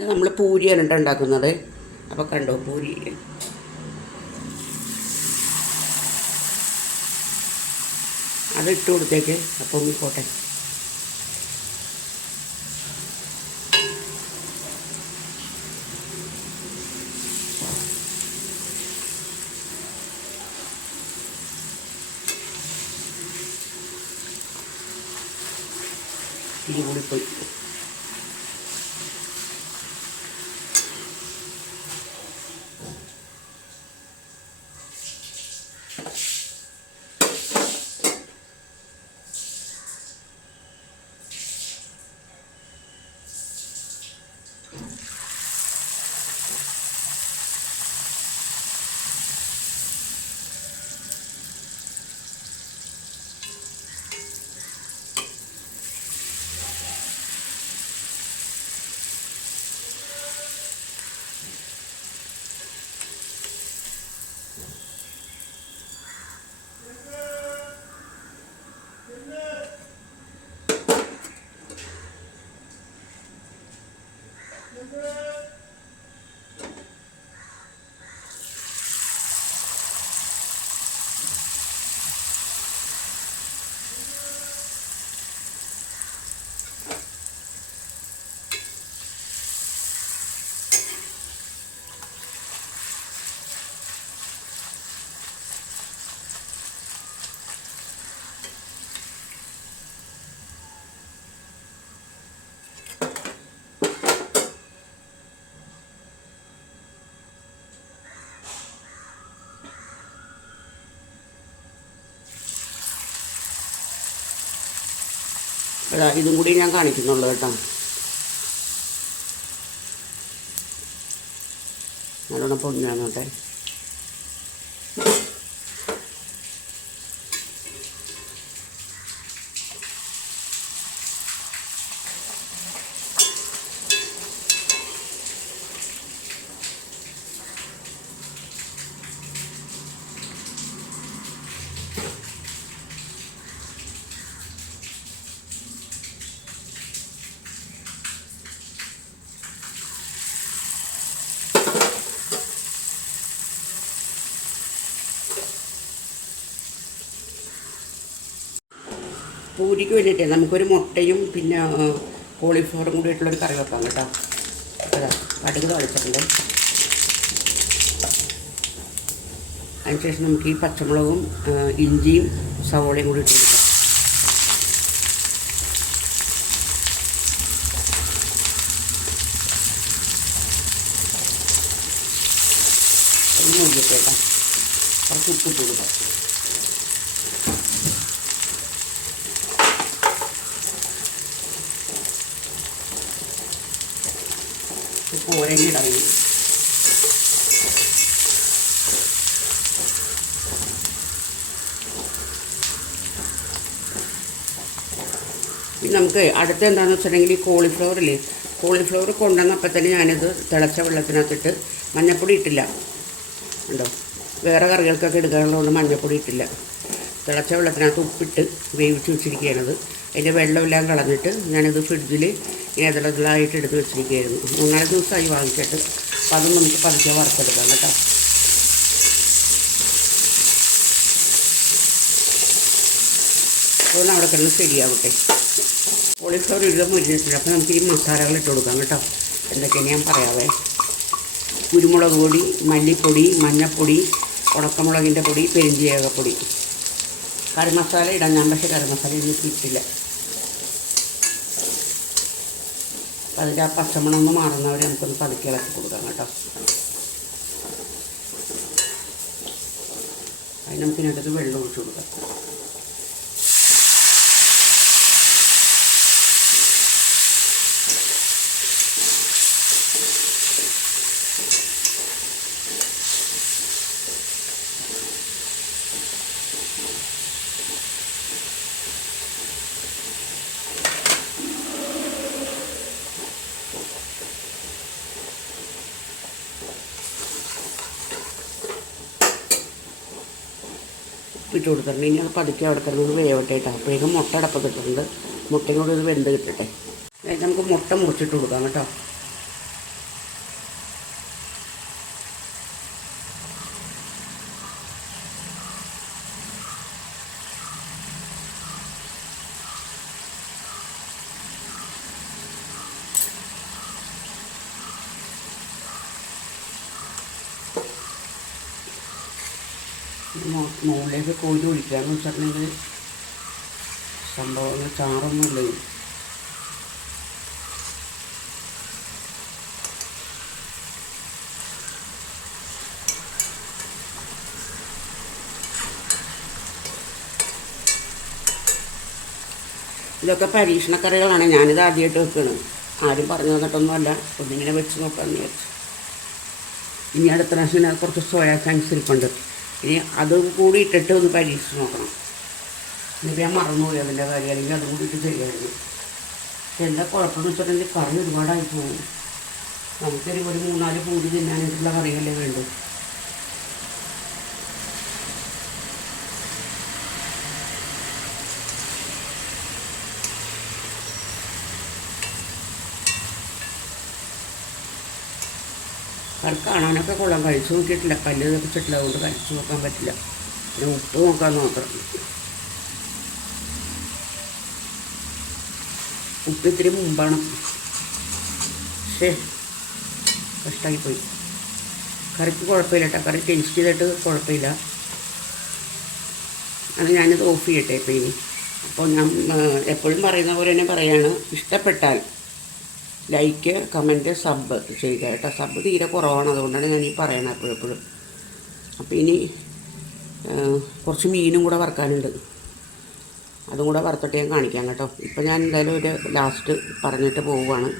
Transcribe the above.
നമ്മൾ പൂരിയാണ് ഉണ്ടാക്കുന്നത്. അപ്പോൾ കണ്ടോ പൂരി അത് ഇട്ട് കൊടുത്തേക്ക്. അപ്പം പോട്ടെ. ഇനി കൂടി പോയി. ഇതും കൂടി ഞാൻ കാണിക്കുന്നുള്ളൂ കേട്ടോ. നല്ലോണം പൊടിഞ്ഞാണോട്ടെ. പൂരിക്ക് വേണ്ടിയിട്ട് നമുക്കൊരു മുട്ടയും പിന്നെ കോളിഫ്ലവറും കൂടി ആയിട്ടുള്ളൊരു കറി വെക്കാം കേട്ടോ. കടുക് തളിച്ചിട്ടുണ്ട്. അതിനുശേഷം നമുക്ക് ഈ പച്ചമുളകും ഇഞ്ചിയും സവോളയും കൂടി ഇട്ട് കൊടുക്കാം. ഒന്ന് നോക്കിയിട്ടേക്കാം. കുറച്ച് ഉപ്പിട്ട് കൊടുക്കാം. പോരങ്ങിടാം. പിന്നെ നമുക്ക് അടുത്ത എന്താണെന്ന് വെച്ചിട്ടുണ്ടെങ്കിൽ ഈ കോളിഫ്ലവറില്ലേ, കോളിഫ്ലവർ കൊണ്ടുവന്നപ്പോൾ തന്നെ ഞാനിത് തിളച്ച വെള്ളത്തിനകത്തിട്ട് മഞ്ഞൾപ്പൊടി ഇട്ടില്ല. ഉണ്ടോ, വേറെ കറികൾക്കൊക്കെ എടുക്കാനുള്ളതുകൊണ്ട് മഞ്ഞൾപ്പൊടി ഇട്ടില്ല. തിളച്ച വെള്ളത്തിനകത്ത് ഉപ്പിട്ട് വേവിച്ച് വെച്ചിരിക്കുകയാണത്. അതിൻ്റെ വെള്ളമെല്ലാം കളഞ്ഞിട്ട് ഞാനിത് ഫ്രിഡ്ജിൽ ഏതളകളായിട്ട് എടുത്ത് വെച്ചിരിക്കുകയായിരുന്നു. 3-4 ദിവസമായി വാങ്ങിച്ചിട്ട്. അപ്പം അതും നമുക്ക് പതുക്കെ വറുത്തെടുക്കാം കേട്ടോ. അതുകൊണ്ട് അവിടെ കിടന്ന് ശരിയാവട്ടെ. കോളിഫ്ലവർ ഇടുക മുരിഞ്ഞിട്ടുണ്ട്. അപ്പോൾ നമുക്ക് ഈ മസാലകൾ ഇട്ട് കൊടുക്കാം കേട്ടോ. എന്തൊക്കെയാണ് ഞാൻ പറയാവേ. കുരുമുളക് പൊടി, മല്ലിപ്പൊടി, മഞ്ഞൾപ്പൊടി, ഉണക്കമുളകിൻ്റെ പൊടി, പെരിഞ്ചീരകപ്പൊടി. കറി മസാല ഇടാം ഞാൻ, പക്ഷേ കറി മസാല എനിക്ക് ഇട്ടില്ല. അപ്പം അതിൻ്റെ ആ പച്ചമണം ഒന്ന് മാറുന്നവരെ നമുക്കൊന്ന് പതുക്കി ഇളക്കി കൊടുക്കാം കേട്ടോ. അതിന് നമുക്കിനകത്ത് വെള്ളം ഒഴിച്ച് കൊടുക്കാം. ഇട്ട് കൊടുത്തിട്ടുണ്ട്. ഇനി അത് പതുക്കെ അവിടെ കിടന്നത് വേവട്ടെ കേട്ടോ. അപ്പോഴേക്കും മുട്ട അടപ്പത്തിട്ടുണ്ട്. മുട്ടയും കൂടി ഇത് വെന്ത് കിട്ടട്ടെ. നമുക്ക് മുട്ട മുറിച്ചിട്ട് കൊടുക്കാം കേട്ടോ. മുകളിലേക്ക് കോഴി ഒഴിക്കാമെന്ന് വെച്ചിട്ടുണ്ടെങ്കിൽ സംഭവം ചാറൊന്നുമില്ല. ഇതൊക്കെ പരീക്ഷണക്കറികളാണ്. ഞാനിത് ആദ്യമായിട്ട് വെക്കുന്നത്. ആരും പറഞ്ഞു തന്നിട്ടൊന്നുമല്ല. ഒന്നിങ്ങനെ വെച്ച് നോക്കാമെന്ന് വിചാരിച്ചു. ഇനി അടുത്ത പ്രാവശ്യം കുറച്ച് സോയാ ചങ്ക്സ് ഇരിപ്പുണ്ട്. ഇനി അതും കൂടി ഇട്ടിട്ട് ഒന്ന് പരീക്ഷിച്ച് നോക്കണം. ഇനിയിപ്പോൾ ഞാൻ മറന്നുപോയി അതിൻ്റെ കാര്യം, അല്ലെങ്കിൽ അതും കൂടിയിട്ട് ചെയ്യായിരുന്നു. എന്താ കുഴപ്പമെന്ന് വെച്ചിട്ടുണ്ടെങ്കിൽ കറി ഒരുപാടായി പോകും. നമുക്കൊരു 3-4 പൂരി തിന്നാനായിട്ടുള്ള കറിയല്ലേ വേണ്ടു. കറി കാണാനൊക്കെ കൊള്ളാം. കഴിച്ചു നോക്കിയിട്ടില്ല, പല്ല് തെറിച്ചിട്ടില്ല, അതുകൊണ്ട് കഴിച്ചു നോക്കാൻ പറ്റില്ല. പിന്നെ ഉപ്പ് നോക്കാൻ മാത്രം. ഉപ്പ് ഇത്തിരി മുമ്പാണ്. കഷ്ടമായിപ്പോയി. കറിക്ക് കുഴപ്പമില്ല കേട്ടോ. കറി ടേസ്റ്റ് ചെയ്തിട്ട് കുഴപ്പമില്ല. അത് ഞാനിത് ഓഫ് ചെയ്യട്ടെ ഇപ്പോൾ ഇനി. അപ്പോൾ ഞാൻ എപ്പോഴും പറയുന്ന പോലെ തന്നെ പറയാണ്, ഇഷ്ടപ്പെട്ടാൽ ലൈക്ക്, കമൻറ്റ്, സബ് ചെയ്യുക കേട്ടോ. സബ് തീരെ കുറവാണ്, അതുകൊണ്ടാണ് ഞാൻ ഈ പറയണത് എപ്പോഴും. അപ്പോൾ ഇനി കുറച്ച് മീനും കൂടെ വറുക്കാനുണ്ട്. അതും കൂടെ വറുത്തിട്ട് ഞാൻ കാണിക്കാം കേട്ടോ. ഇപ്പം ഞാൻ എന്തായാലും ഒരു ലാസ്റ്റ് പറഞ്ഞിട്ട് പോവുകയാണ്.